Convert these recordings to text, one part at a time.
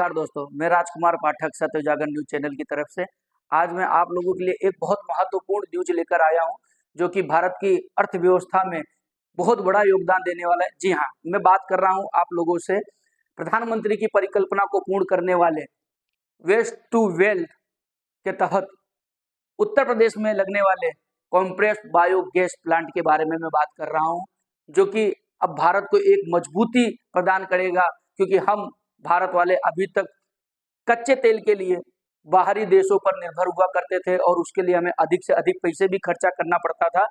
नमस्कार दोस्तों, मैं राजकुमार पाठक सत्य उजागर न्यूज चैनल की तरफ से आज मैं आप लोगों के लिए एक बहुत महत्वपूर्ण न्यूज लेकर आया हूं, जो कि भारत की अर्थव्यवस्था में बहुत बड़ा योगदान देने वाला है। जी हाँ, मैं बात कर रहा हूं आप लोगों से प्रधानमंत्री की परिकल्पना को पूर्ण करने वाले वेस्ट टू वेल्थ के तहत उत्तर प्रदेश में लगने वाले कॉम्प्रेस्ड बायोगैस प्लांट के बारे में मैं बात कर रहा हूं, जो कि अब भारत को एक मजबूती प्रदान करेगा, क्योंकि हम भारत वाले अभी तक कच्चे तेल के लिए बाहरी देशों पर निर्भर हुआ करते थे और उसके लिए हमें अधिक से अधिक पैसे भी खर्चा करना पड़ता था,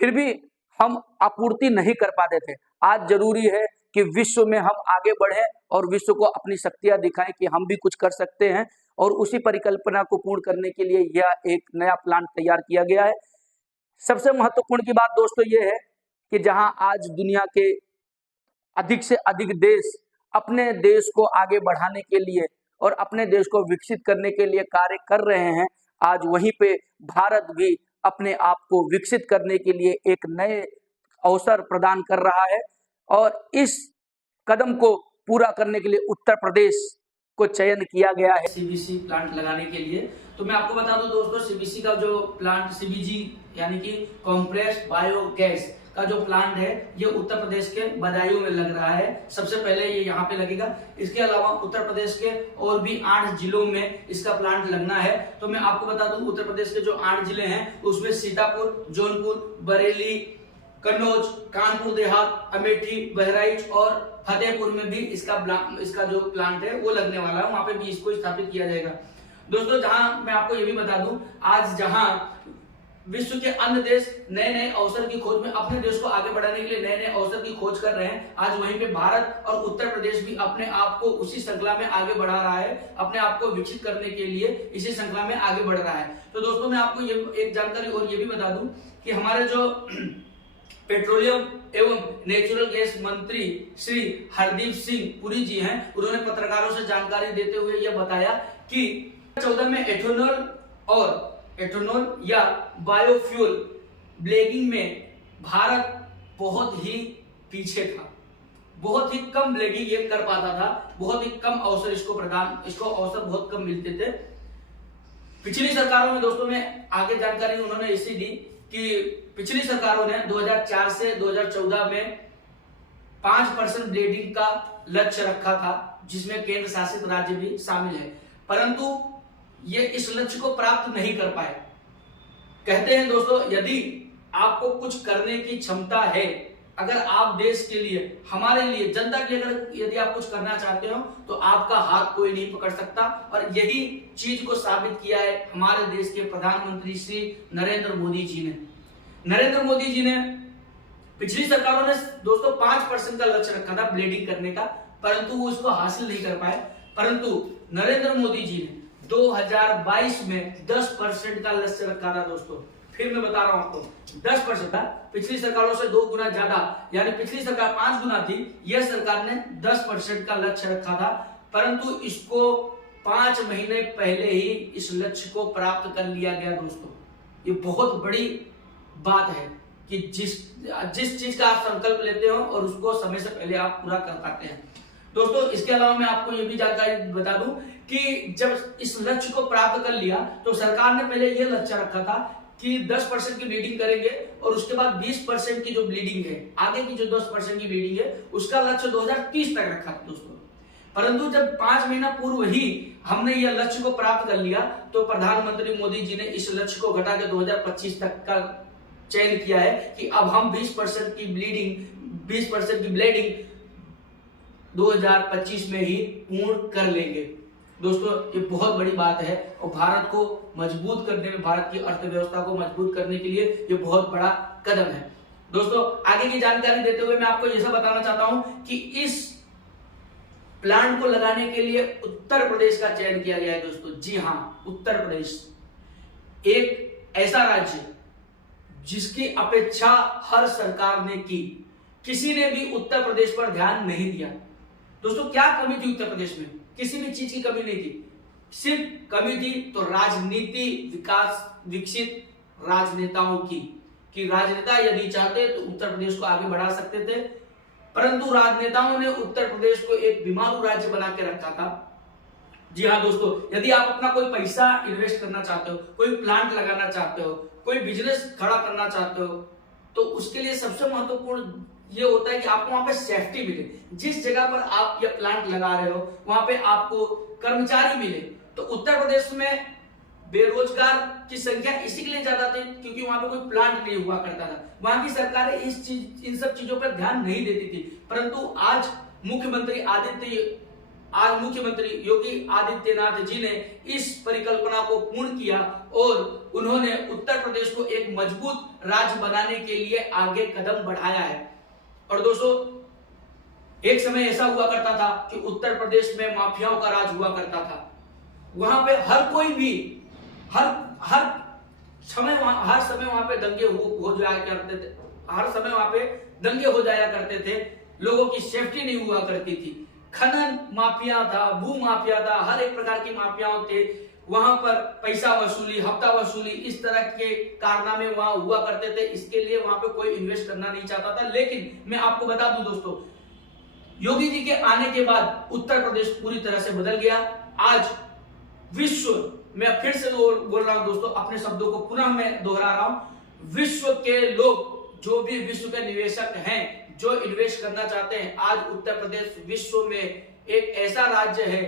फिर भी हम आपूर्ति नहीं कर पाते थे। आज जरूरी है कि विश्व में हम आगे बढ़ें और विश्व को अपनी शक्तियां दिखाएं कि हम भी कुछ कर सकते हैं, और उसी परिकल्पना को पूर्ण करने के लिए यह एक नया प्लांट तैयार किया गया है। सबसे महत्वपूर्ण की बात दोस्तों ये है कि जहां आज दुनिया के अधिक से अधिक देश अपने देश को आगे बढ़ाने के लिए और अपने देश को विकसित करने के लिए कार्य कर रहे हैं, आज वहीं पे भारत भी अपने आप को विकसित करने के लिए एक नए अवसर प्रदान कर रहा है। और इस कदम को पूरा करने के लिए उत्तर प्रदेश को चयन किया गया है सीबीसी प्लांट लगाने के लिए। तो मैं आपको बता दूं दोस्तों, सीबीसी का जो प्लांट सीबीजी यानी कि कॉम्प्रेस्ड बायोगैस का जो प्लांट है, ये उत्तर प्रदेश के बदायूं में लग रहा है। सबसे पहले ये यहाँ पे लगेगा। इसके अलावा उत्तर प्रदेश के और भी 8 जिलों में इसका प्लांट लगना है। तो मैं आपको बता दूं, उत्तर प्रदेश के जो 8 जिले हैं उसमें सीतापुर, जौनपुर, बरेली, कन्नौज, कानपुर देहात, अमेठी, बहराइच और फतेहपुर में भी इसका जो प्लांट है वो लगने वाला है। वहां पे भी इसको स्थापित किया जाएगा। दोस्तों, जहां मैं आपको ये भी बता दूं, आज जहां विश्व के अन्य देश नए नए अवसर की खोज में अपने देश को आगे बढ़ाने के लिए नए नए अवसर की खोज कर रहे हैं, आज वहीं पे भारत और उत्तर प्रदेश भी अपने आप को उसी श्रृंखला में आगे बढ़ा रहा है। अपने आप को विकसित करने के लिए इसी श्रृंखला में आगे बढ़ रहा है। तो दोस्तों, मैं आपको ये एक जानकारी और ये भी बता दूं कि हमारे जो पेट्रोलियम एवं नेचुरल गैस मंत्री श्री हरदीप सिंह पुरी जी हैं, उन्होंने पत्रकारों से जानकारी देते हुए यह बताया कि 2014 में एथेनॉल या बायोफ्यूल ब्लेंडिंग में भारत बहुत ही पीछे था। बहुत ही कम ब्लेंडिंग ये कर पाता था, बहुत ही कम अवसर इसको अवसर बहुत कम मिलते थे। पिछली सरकारों में दोस्तों में आगे जानकारी उन्होंने इसी दी कि पिछली सरकारों ने 2004 से 2014 में 5% ब्लेंडिंग का लक्ष्य रखा था, जिसमें केंद्र शासित राज्य भी शामिल है, परंतु ये इस लक्ष्य को प्राप्त नहीं कर पाए। कहते हैं दोस्तों, यदि आपको कुछ करने की क्षमता है, अगर आप देश के लिए, हमारे लिए, जनता के लिए अगर यदि आप कुछ करना चाहते हो तो आपका हाथ कोई नहीं पकड़ सकता। और यही चीज को साबित किया है हमारे देश के प्रधानमंत्री श्री नरेंद्र मोदी जी ने। नरेंद्र मोदी जी ने पिछली सरकारों ने दोस्तों 5% का लक्ष्य रखा था ब्लेंडिंग करने का, परंतु वो इसको हासिल नहीं कर पाए। परंतु नरेंद्र मोदी जी ने 2022 में 10% का लक्ष्य रखा था दोस्तों। फिर मैं बता रहा हूं आपको, 10% था। पिछली सरकारों से 2 गुना ज्यादा, यानी पिछली सरकार 5 गुना थी, यह सरकार ने 10% का लक्ष्य रखा था, परंतु इसको 5 महीने पहले ही इस लक्ष्य को प्राप्त कर लिया गया दोस्तों। ये बहुत बड़ी बात है कि जिस चीज का आप संकल्प लेते हो और उसको समय से पहले आप पूरा कर पाते हैं दोस्तों। इसके अलावा मैं आपको ये भी जानकारी बता दूं कि जब इस लक्ष्य को प्राप्त कर लिया तो सरकार ने पहले यह लक्ष्य रखा था कि 10% की ब्लीडिंग करेंगे और उसके बाद 20% की जो ब्लीडिंग है, आगे की जो 10% की ब्लीडिंग है, उसका लक्ष्य 2030 तक रखा था दोस्तों। परंतु जब 5 महीना पूर्व ही हमने यह लक्ष्य को प्राप्त कर लिया तो प्रधानमंत्री मोदी जी ने इस लक्ष्य को घटा के 2025 तक का चयन किया है कि अब हम 20% की ब्लीडिंग 2025 में ही पूर्ण कर लेंगे। दोस्तों, ये बहुत बड़ी बात है और भारत को मजबूत करने में, भारत की अर्थव्यवस्था को मजबूत करने के लिए ये बहुत बड़ा कदम है। दोस्तों, आगे की जानकारी देते हुए मैं आपको यह बताना चाहता हूं कि इस प्लांट को लगाने के लिए उत्तर प्रदेश का चयन किया गया है दोस्तों। जी हां, उत्तर प्रदेश एक ऐसा राज्य जिसकी अपेक्षा हर सरकार ने की, किसी ने भी उत्तर प्रदेश पर ध्यान नहीं दिया। दोस्तों, क्या कमी थी उत्तर प्रदेश में? किसी भी चीज की कमी नहीं थी। सिर्फ कमी थी तो राजनीति विकसित राजनेताओं की, कि राजनेता यदि चाहते तो उत्तर प्रदेश को आगे बढ़ा सकते थे, परंतु राजनेताओं ने उत्तर प्रदेश को एक बीमारू राज्य बना के रखा था। जी हाँ दोस्तों, यदि आप अपना कोई पैसा इन्वेस्ट करना चाहते हो, कोई प्लांट लगाना चाहते हो, कोई बिजनेस खड़ा करना चाहते हो, तो उसके लिए सबसे महत्वपूर्ण ये होता है कि आपको वहां पे सेफ्टी मिले। जिस जगह पर आप ये प्लांट लगा रहे हो वहां पे आपको कर्मचारी मिले। तो उत्तर प्रदेश में बेरोजगार की संख्या इसी के लिए ज्यादा थी क्योंकि वहां पे कोई प्लांट नहीं हुआ करता था। वहां की सरकारें इन सब चीजों पर ध्यान नहीं देती थी। परंतु आज मुख्यमंत्री योगी आदित्यनाथ जी ने इस परिकल्पना को पूर्ण किया और उन्होंने उत्तर प्रदेश को एक मजबूत राज्य बनाने के लिए आगे कदम बढ़ाया है। और दोस्तों, एक समय ऐसा हुआ करता था कि उत्तर प्रदेश में माफियाओं का राज हुआ करता था। वहां पे हर समय वहां पे दंगे हो जाया करते थे। हर समय वहां पे दंगे हो जाया करते थे। लोगों की सेफ्टी नहीं हुआ करती थी। खनन माफिया था, भू माफिया था, हर एक प्रकार की माफियाओं थे। वहां पर पैसा वसूली, हफ्ता वसूली, इस तरह के कारनामे वहां हुआ करते थे। इसके लिए वहां पे कोई इन्वेस्ट करना नहीं चाहता था। लेकिन मैं आपको बता दूं दोस्तों, योगी जी के आने के बाद उत्तर प्रदेश पूरी तरह से बदल गया। आज विश्व, मैं फिर से बोल रहा हूं दोस्तों, अपने शब्दों को पुनः मैं दोहरा रहा हूं, विश्व के लोग, जो भी विश्व के निवेशक हैं, जो इन्वेस्ट करना चाहते हैं, आज उत्तर प्रदेश विश्व में एक ऐसा राज्य है,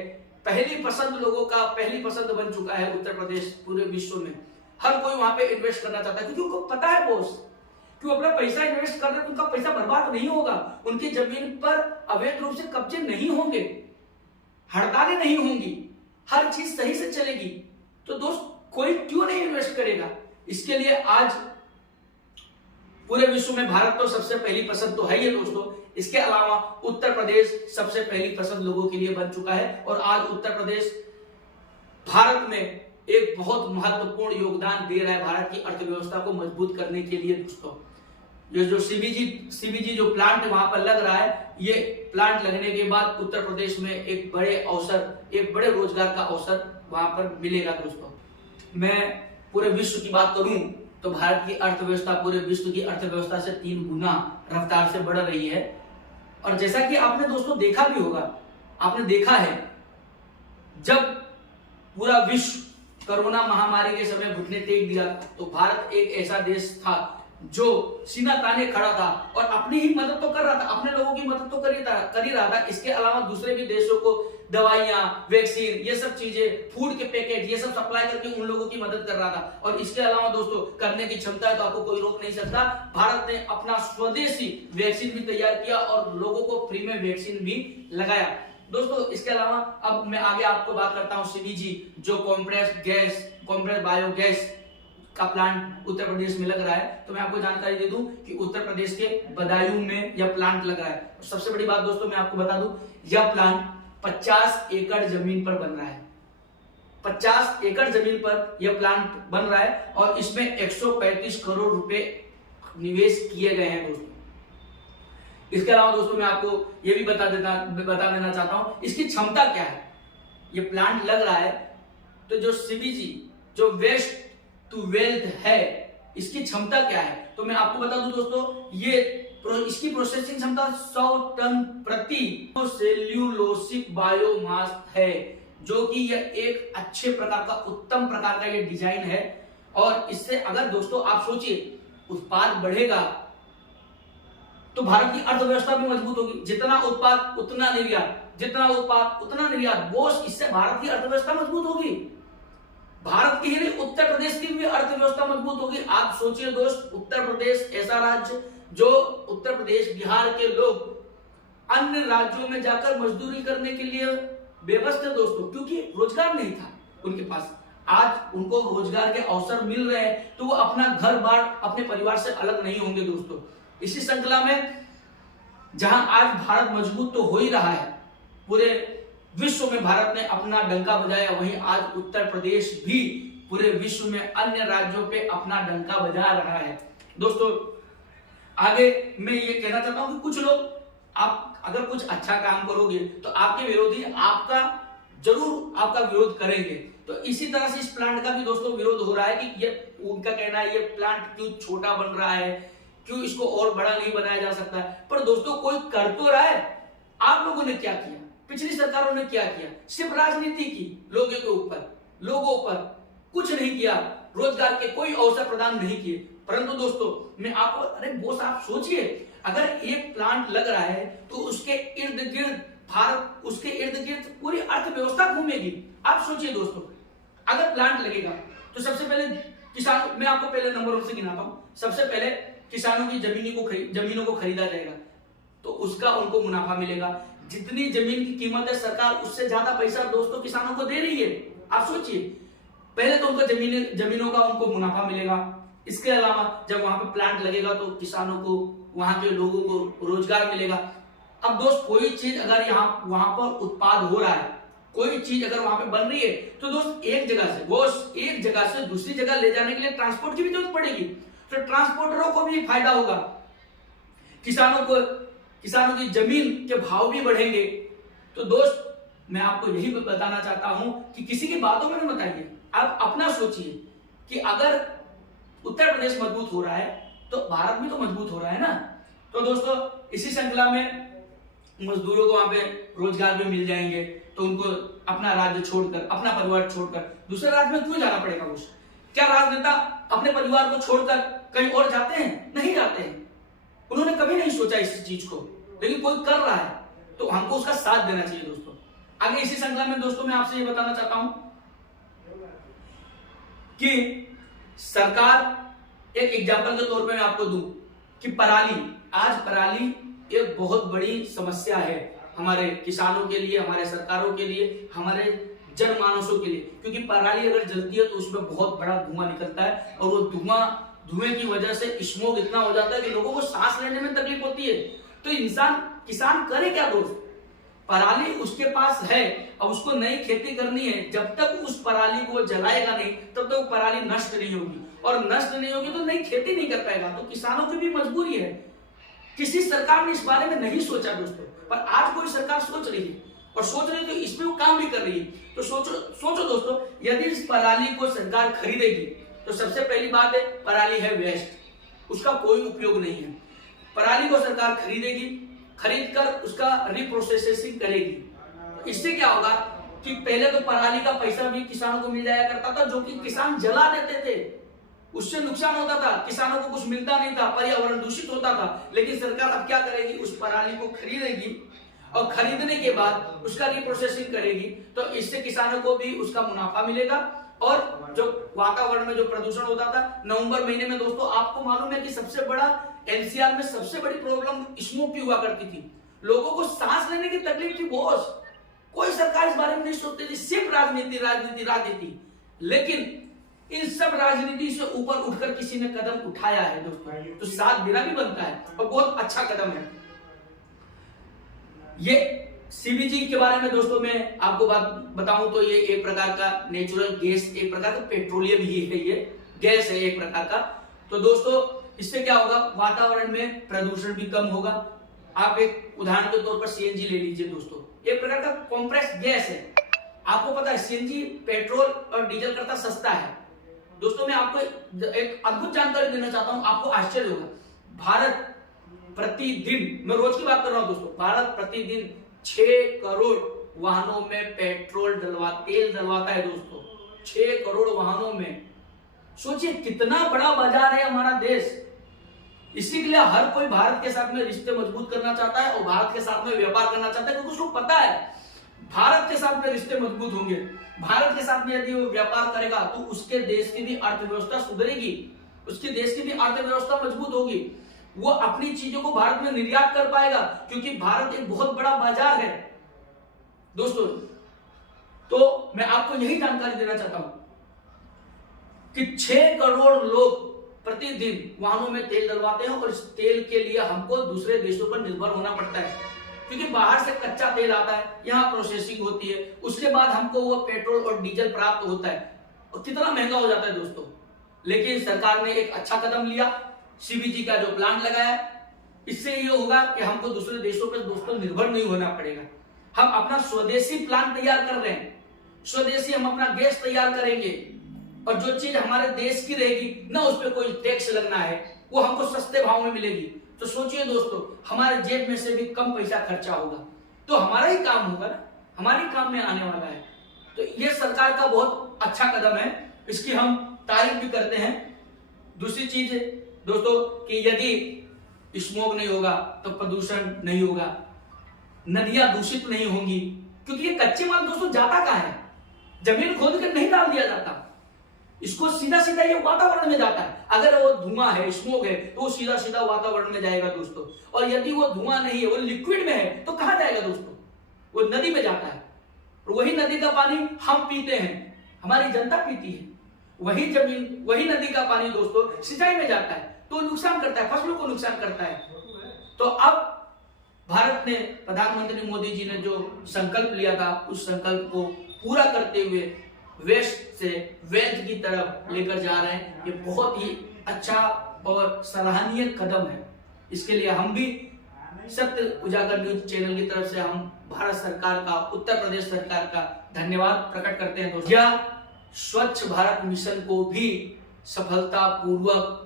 पहली पसंद लोगों का पहली पसंद बन चुका है उत्तर प्रदेश पूरे विश्व में। हर कोई वहां पे इन्वेस्ट करना चाहता है क्योंकि उनको पता है बॉस कि वो अपना पैसा इन्वेस्ट कर रहे हैं, उनका पैसा बर्बाद नहीं होगा, उनकी जमीन पर अवैध रूप से कब्जे नहीं होंगे, हड़तालें नहीं होंगी, हर चीज सही से चलेगी। तो दोस्त, कोई क्यों नहीं इन्वेस्ट करेगा? इसके लिए आज पूरे विश्व में भारत तो सबसे पहली पसंद तो है ही दोस्तों। इसके अलावा उत्तर प्रदेश सबसे पहली पसंद लोगों के लिए बन चुका है और आज उत्तर प्रदेश भारत में एक बहुत महत्वपूर्ण योगदान दे रहा है भारत की अर्थव्यवस्था को मजबूत करने के लिए। दोस्तों, ये जो सीबीजी जो प्लांट वहां पर लग रहा है, ये प्लांट लगने के बाद उत्तर प्रदेश में एक बड़े अवसर, एक बड़े रोजगार का अवसर वहां पर मिलेगा। दोस्तों, मैं पूरे विश्व की बात करूं तो भारत की अर्थव्यवस्था पूरे विश्व की अर्थव्यवस्था से 3 गुना रफ्तार से बढ़ रही है। और जैसा कि आपने दोस्तों देखा भी होगा, आपने देखा है जब पूरा विश्व कोरोना महामारी के समय घुटने टेक दिया तो भारत एक ऐसा देश था जो सीना ताने खड़ा था और अपनी ही मदद तो कर रहा था, अपने लोगों की मदद तो कर ही रहा था। इसके अलावा दूसरे भी देशों को दवाइयां, वैक्सीन, ये सब चीजें, फूड के पैकेट, ये सब सप्लाई करके उन लोगों की मदद कर रहा था। और इसके अलावा दोस्तों, करने की क्षमता है तो आपको कोई रोक नहीं सकता। भारत ने अपना स्वदेशी वैक्सीन भी तैयार किया और लोगों को फ्री में वैक्सीन भी लगाया। दोस्तों, इसके अलावा अब मैं आगे आपको बात करता हूँ सीबीजी, जो कॉम्प्रेस बायोगैस का प्लांट उत्तर प्रदेश में लग रहा है। तो मैं आपको जानकारी दे दूं कि उत्तर प्रदेश के बदायूं में यह प्लांट लग रहा है। और सबसे बड़ी बात दोस्तों, मैं आपको बता दूं, यह प्लांट 50 एकड़ जमीन पर बन रहा है। 50 एकड़ जमीन पर यह प्लांट बन रहा है और इसमें 135 करोड़ रुपए निवेश किए गए हैं दोस्तों। इसके अलावा दोस्तों, मैं आपको यह भी बता देना चाहता हूं इसकी क्षमता क्या है। यह प्लांट लग रहा है तो जो सीबीजी, जो वेस्ट टू वेल्थ है, इसकी क्षमता क्या है तो मैं आपको बता दूं दोस्तों, इसकी प्रोसेसिंग क्षमता 100 टन प्रति सेल्यूलोसिक बायोमास है, जो कि यह एक अच्छे प्रकार का, उत्तम प्रकार का यह डिजाइन है। और इससे अगर दोस्तों आप सोचिए, उत्पाद बढ़ेगा तो भारत की अर्थव्यवस्था भी मजबूत होगी। जितना उत्पाद उतना निर्यात, जितना उत्पाद उतना निर्यात, बोस, इससे भारत की अर्थव्यवस्था मजबूत होगी। भारत की ही नहीं, उत्तर प्रदेश की भी अर्थव्यवस्था मजबूत होगी। आप सोचिए दोस्त, उत्तर प्रदेश ऐसा राज्य जो उत्तर प्रदेश, बिहार के लोग अन्य राज्यों में जाकर मजदूरी करने के लिए बेबस थे दोस्तों, क्योंकि रोजगार नहीं था उनके पास। आज उनको रोजगार के अवसर मिल रहे हैं तो वो अपना घर बार, अपने परिवार से अलग नहीं होंगे दोस्तों। इसी श्रृंखला में जहां आज भारत मजबूत तो हो ही रहा है, पूरे विश्व में भारत ने अपना डंका बजाया, वहीं आज उत्तर प्रदेश भी पूरे विश्व में अन्य राज्यों पे अपना डंका बजा रहा है। दोस्तों, आगे मैं ये कहना चाहता हूं कि कुछ लोग, आप अगर कुछ अच्छा काम करोगे तो आपके विरोधी जरूर आपका विरोध करेंगे। तो इसी तरह से इस प्लांट का भी दोस्तों विरोध हो रहा है कि ये, उनका कहना है ये प्लांट क्यों छोटा बन रहा है, क्यों इसको और बड़ा नहीं बनाया जा सकता है। पर दोस्तों, कोई कर तो रहा है। आप लोगों ने क्या किया? पिछली सरकारों ने क्या किया? सिर्फ राजनीति की, लोगों पर कुछ नहीं किया, रोजगार के कोई अवसर प्रदान नहीं किए। परंतु दोस्तों मैं आपको, अरे बॉस आप सोचिए, अगर एक प्लांट लग रहा है तो उसके इर्द गिर्द उसके इर्द गिर्द पूरी अर्थव्यवस्था घूमेगी। आप सोचिए दोस्तों, अगर प्लांट लगेगा तो सबसे पहले किसान, मैं आपको पहले नंबर 1 से गिनाता हूं। सबसे पहले किसानों की जमीनों को खरीदा जाएगा तो उसका उनको मुनाफा मिलेगा। जितनी जमीन की कीमत है सरकार उससे ज्यादा पैसा दोस्तों किसानों को दे रही है। आप सोचिए, पहले तो उनको जमीनों का उनको मुनाफा मिलेगा। इसके अलावा जब वहां पे प्लांट लगेगा तो किसानों को, वहां के लोगों को रोजगार मिलेगा। अब दोस्त कोई चीज अगर वहां पर उत्पाद हो रहा है, कोई चीज अगर वहां पे बन रही है तो दोस्त एक जगह से दूसरी जगह ले जाने के लिए ट्रांसपोर्ट की भी जरूरत पड़ेगी, तो ट्रांसपोर्टरों को भी फायदा होगा, किसानों की जमीन के भाव भी बढ़ेंगे। तो दोस्त मैं आपको यही बताना चाहता हूं कि किसी की बातों में मत आइए, आप अपना सोचिए कि अगर उत्तर प्रदेश मजबूत हो रहा है तो भारत भी तो मजबूत हो रहा है ना। तो दोस्तों इसी श्रृंखला में मजदूरों को वहां पे रोजगार भी मिल जाएंगे, तो उनको अपना राज्य छोड़कर, अपना परिवार छोड़कर दूसरे राज्य में क्यों जाना पड़ेगा? क्या राजनेता अपने परिवार को छोड़कर कहीं और जाते हैं? नहीं जाते हैं। उन्होंने कभी नहीं सोचा इस चीज को, लेकिन कोई कर रहा है तो हमको उसका साथ देना चाहिए दोस्तों। आगे इसी श्रृंखला में दोस्तों मैं आपसे ये बताना चाहता हूं कि सरकार, एक एग्जाम्पल के तौर पे मैं आपको दूं कि पराली एक बहुत बड़ी समस्या है हमारे किसानों के लिए, हमारे सरकारों के लिए, हमारे जनमानसों के लिए। क्योंकि पराली अगर जलती है तो उसमें बहुत बड़ा धुआं निकलता है और वो धुएं की वजह से स्मोक इतना हो जाता है कि लोगों को सांस लेने में तकलीफ होती है। तो किसान करे क्या दोस्त? पराली उसके पास है, अब उसको नई खेती करनी है, जब तक उस पराली को जलाएगा नहीं तब तक पराली नष्ट नहीं होगी, और नष्ट नहीं होगी तो नई खेती नहीं कर पाएगा। तो किसानों की भी मजबूरी है। किसी सरकार ने इस बारे में नहीं सोचा दोस्तों, पर आज कोई सरकार सोच रही है, और सोच रही है तो इसमें वो काम भी कर रही है। तो सोचो दोस्तों, यदि इस पराली को सरकार खरीदेगी तो सबसे पहली बात है, पराली है वेस्ट, उसका कोई उपयोग नहीं है। पराली को सरकार खरीदेगी, खरीदकर उसका रिप्रोसेसिंग करेगी। इससे क्या होगा कि पहले तो पराली का पैसा भी किसानों को मिल जाया करता था, जो कि किसान जला देते थे, उससे नुकसान होता था, किसानों को कुछ मिलता नहीं था, पर्यावरण दूषित होता था। लेकिन सरकार अब क्या करेगी, उस पराली को खरीदेगी और खरीदने के बाद उसका रिप्रोसेसिंग करेगी, तो इससे किसानों को भी उसका मुनाफा मिलेगा। और जो वातावरण में जो प्रदूषण होता था, नवंबर महीने में दोस्तों आपको मालूम है कि सबसे बड़ा एनसीआर में सबसे बड़ी प्रॉब्लम स्मोक की हुआ करती थी, लोगों को सांस लेने की तकलीफ थी बॉस। कोई सरकार इस बारे में नहीं सोचती थी, सिर्फ राजनीति। लेकिन इन सब राजनीति से ऊपर उठकर किसी ने कदम उठाया है दोस्तों, तो साथ देना भी बनता है और बहुत अच्छा कदम है। ये सीबीजी के बारे में दोस्तों मैं आपको बात बताऊं तो ये एक प्रकार का नेचुरल गैस, एक प्रकार का पेट्रोलियम ही है, ये गैस है एक प्रकार का। तो दोस्तों इससे क्या होगा, वातावरण में प्रदूषण भी कम होगा। आप एक उदाहरण के तौर पर सीएनजी ले लीजिए दोस्तों, एक प्रकार का कॉम्प्रेस्ड गैस है। आपको पता है सीएनजी पेट्रोल और डीजल करता सस्ता है दोस्तों। मैं आपको एक अद्भुत जानकारी देना चाहता हूं, आपको आश्चर्य होगा। भारत प्रतिदिन, मैं रोज की बात कर रहा हूं दोस्तों, भारत प्रतिदिन 6 करोड़ वाहनों में तेल डलवाता है दोस्तों, 6 करोड़ वाहनों में। सोचिए कितना बड़ा बाजार है हमारा देश। इसी के लिए हर कोई भारत के साथ में रिश्ते मजबूत करना चाहता है और भारत के साथ में व्यापार करना चाहता है, क्योंकि उसको पता है भारत के साथ में रिश्ते मजबूत होंगे, भारत के साथ में यदि वो व्यापार करेगा तो उसके देश की भी अर्थव्यवस्था सुधरेगी, उसके देश की भी अर्थव्यवस्था मजबूत होगी, वो अपनी चीजों को भारत में निर्यात कर पाएगा, क्योंकि भारत एक बहुत बड़ा बाजार है दोस्तों। तो मैं आपको यही जानकारी देना चाहता हूं कि 6 करोड़ लोग प्रतिदिन वाहनों में तेल डलवाते हैं, और इस तेल के लिए हमको दूसरे देशों पर निर्भर होना पड़ता है, क्योंकि बाहर से कच्चा तेल आता है, यहाँ प्रोसेसिंग होती है, उसके बाद हमको वो पेट्रोल और डीजल प्राप्त होता है, और कितना महंगा हो जाता है दोस्तों। लेकिन सरकार ने एक अच्छा कदम लिया, सीबीजी का जो प्लांट लगाया, इससे ये होगा कि हमको दूसरे देशों पर दोस्तों निर्भर नहीं होना पड़ेगा। हम अपना स्वदेशी प्लांट तैयार कर रहे हैं, स्वदेशी हम अपना गैस तैयार करेंगे, और जो चीज हमारे देश की रहेगी ना उस पर कोई टैक्स लगना है, वो हमको सस्ते भाव में मिलेगी। तो सोचिए दोस्तों, हमारे जेब में से भी कम पैसा खर्चा होगा। तो हमारा ही काम होगा ना, हमारे काम में आने वाला है। तो ये सरकार का बहुत अच्छा कदम है, इसकी हम तारीफ भी करते हैं। दूसरी चीज दोस्तों कि यदि स्मोक नहीं होगा तो प्रदूषण नहीं होगा, नदियां दूषित नहीं होंगी, क्योंकि ये कच्चे माल दोस्तों जाता कहां है, जमीन खोद कर नहीं डाल दिया जाता, इसको सीधा सीधा ये वातावरण में जाता है। अगर वो धुआं है, स्मोक है, तो वो सीधा सीधा वातावरण में जाएगा दोस्तों। और यदि वो धुआं नहीं है, वो लिक्विड में है, तो कहां जाएगा दोस्तों, वो नदी में जाता है। और वही नदी का पानी हम पीते हैं, हमारी जनता पीती है, वही जमीन वही नदी का पानी दोस्तों सिंचाई में जाता है, तो नुकसान करता है, फसलों को नुकसान करता है। तो अब भारत ने, प्रधानमंत्री मोदी जी ने जो संकल्प लिया था, उस संकल्प को पूरा करते हुए वेस्ट से वेल्थ की तरफ लेकर जा रहे हैं। ये बहुत ही अच्छा और सराहनीय कदम है। इसके लिए हम भी सत्य उजागर न्यूज चैनल की तरफ से हम भारत सरकार का, उत्तर प्रदेश सरकार का धन्यवाद प्रकट करते हैं दोस्तों। यह स्वच्छ भारत मिशन को भी सफलता पूर्वक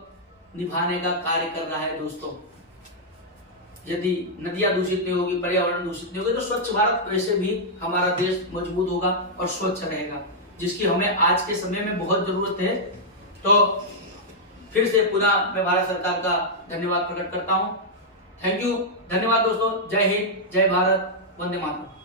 निभाने का कार्य कर रहा है दोस्तों। यदि नदियां दूषित नहीं होगी, पर्यावरण दूषित नहीं होगी, तो स्वच्छ भारत वैसे भी हमारा देश मजबूत होगा और स्वच्छ रहेगा, जिसकी हमें आज के समय में बहुत जरूरत है। तो फिर से पुनः मैं भारत सरकार का धन्यवाद प्रकट करता हूं। थैंक यू, धन्यवाद दोस्तों। जय हिंद, जय भारत, वंदे मातरम।